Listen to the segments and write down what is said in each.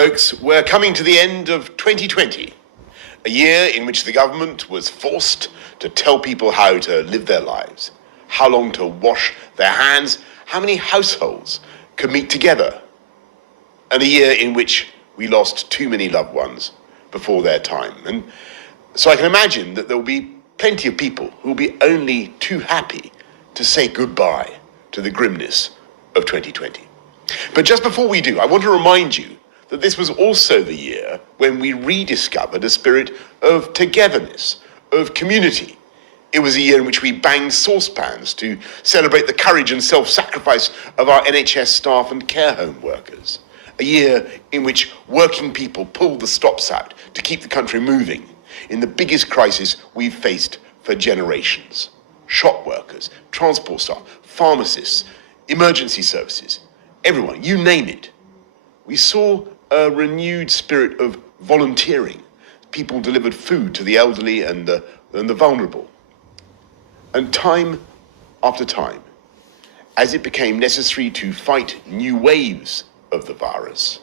folks, we're coming to the end of 2020, a year in which the government was forced to tell people how to live their lives, how long to wash their hands, how many households could meet together, and a year in which we lost too many loved ones before their time. And so I can imagine that there will be plenty of people who will be only too happy to say goodbye to the grimness of 2020. But just before we do, I want to remind you that this was also the year when we rediscovered a spirit of togetherness, of community. It was a year in which we banged saucepans to celebrate the courage and self-sacrifice of our NHS staff and care home workers. A year in which working people pulled the stops out to keep the country moving in the biggest crisis we've faced for generations. Shop workers, transport staff, pharmacists, emergency services, everyone, you name it. We saw a renewed spirit of volunteering. People delivered food to the elderly and the vulnerable. And time after time, as it became necessary to fight new waves of the virus,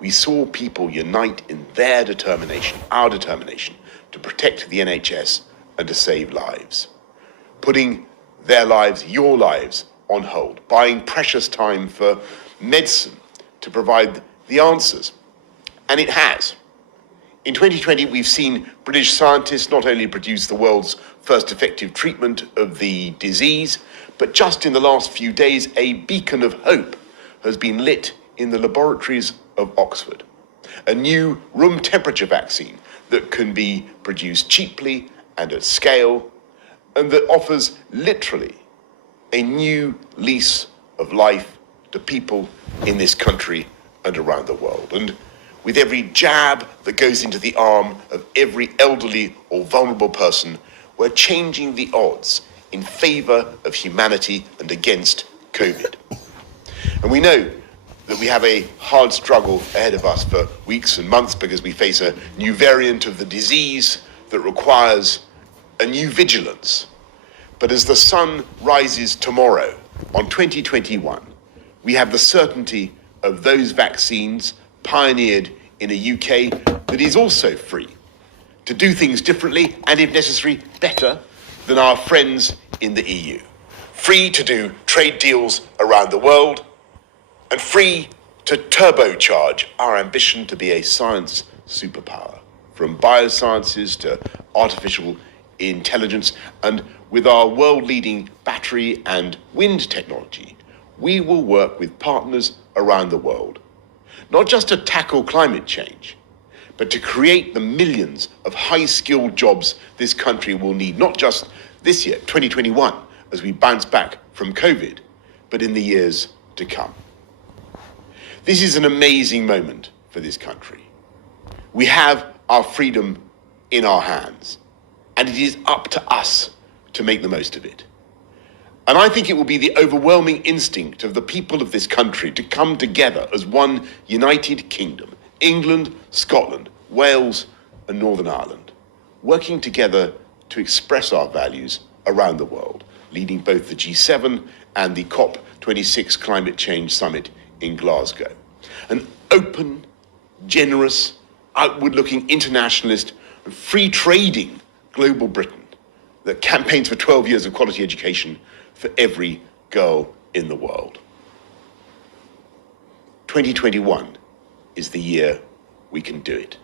we saw people unite in their determination, our determination, to protect the NHS and to save lives. Putting their lives, your lives, on hold, buying precious time for medicine to provide the answers. And it has. In 2020, we've seen British scientists not only produce the world's first effective treatment of the disease, but just in the last few days, a beacon of hope has been lit in the laboratories of Oxford. A new room temperature vaccine that can be produced cheaply and at scale, and that offers literally a new lease of life to people in this country and around the world. And with every jab that goes into the arm of every elderly or vulnerable person, we're changing the odds in favour of humanity and against COVID. And we know that we have a hard struggle ahead of us for weeks and months because we face a new variant of the disease that requires a new vigilance. But as the sun rises tomorrow on 2021, we have the certainty of those vaccines pioneered in a UK that is also free to do things differently and, if necessary, better than our friends in the EU. Free to do trade deals around the world and free to turbocharge our ambition to be a science superpower, from biosciences to artificial intelligence. And with our world-leading battery and wind technology, we will work with partners around the world, not just to tackle climate change, but to create the millions of high-skilled jobs this country will need, not just this year, 2021, as we bounce back from COVID, but in the years to come. This is an amazing moment for this country. We have our freedom in our hands, and it is up to us to make the most of it. And I think it will be the overwhelming instinct of the people of this country to come together as one united kingdom, England, Scotland, Wales, and Northern Ireland, working together to express our values around the world, leading both the G7 and the COP26 Climate Change Summit in Glasgow. An open, generous, outward-looking internationalist, and free-trading global Britain that campaigns for 12 years of quality education for every girl in the world. 2021 is the year we can do it.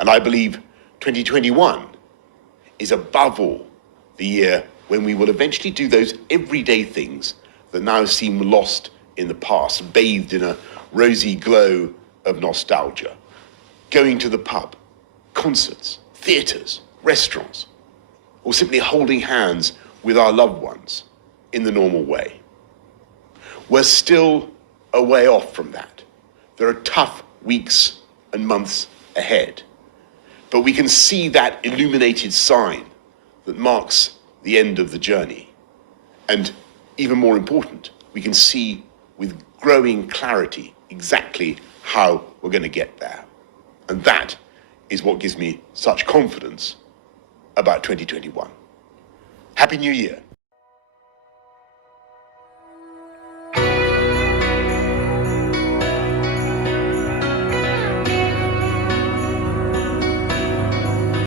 And I believe 2021 is above all the year when we will eventually do those everyday things that now seem lost in the past, bathed in a rosy glow of nostalgia. Going to the pub, concerts, theatres, restaurants, or simply holding hands with our loved ones in the normal way. We're still a way off from that. There are tough weeks and months ahead, but we can see that illuminated sign that marks the end of the journey. And even more important, we can see with growing clarity exactly how we're going to get there. And that is what gives me such confidence about 2021. Happy New Year.